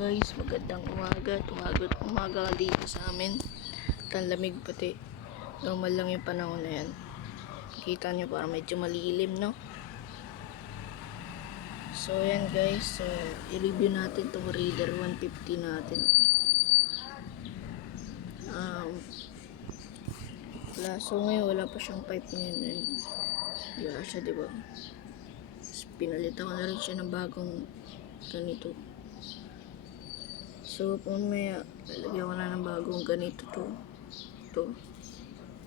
Guys, magandang umaga dito sa amin. Tanlamig pati. Normal lang yung panahon na yan. Kita nyo parang medyo malilim, no? So yan guys, so i-review natin tong Raider 150 natin. So ngayon wala pa siyang pipe ngayon. Wala siya, diba? Pinalitan ko na rin siya ng bagong ganito. So, pumaya, lalagyan ko na ng bagong ganito to.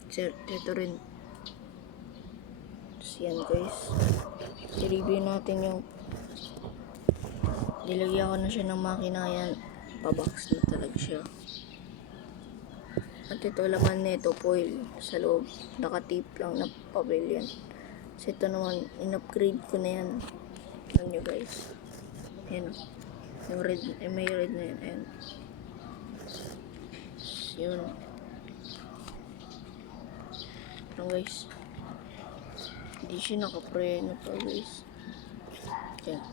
Ito rin. So, yan guys. I-review natin yung nilagyan ko na siya ng makina yan. Pabox na talaga siya. At ito laman nito, foil sa loob. Naka-tape lang na pavilion. So, ito naman, in-upgrade ko na yan. Yan nyo guys. Yan. Yung red, may red na yun. Ayan. Yun. Ito guys. Hindi siya nakapreno pa guys. Yan.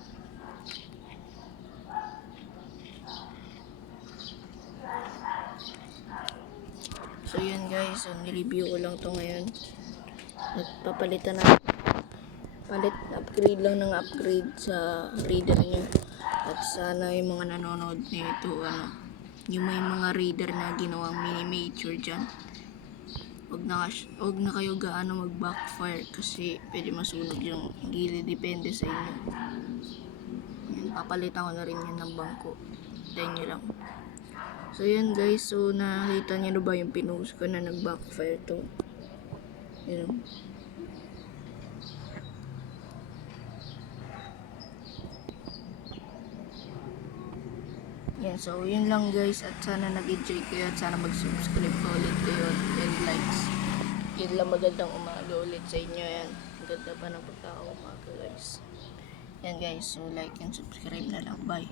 So yun guys. So, nireview ko lang to ngayon. Nagpapalitan na. Upgrade lang ng upgrade sa reader niyo. At sana yung mga nanonood nito, yung may mga reader na ginawang miniature dyan, wag na kayo gaano mag-backfire kasi pwede masunog yung gilid, depende sa inyo. Yan, papalitan ko na rin yan ng bangko. Tayo nyo lang. So yan guys, so nakita nyo na ba yung pinost ko na nag-backfire to? Yan. Yan, so yun lang guys, at sana nag-enjoy kayo at sana mag-subscribe pa ulit kayo and likes. Yun lang, magandang umaga ulit sa inyo. Yan, maganda pa ng pagkakaumaga guys. Yan guys, so like and subscribe na lang. Bye.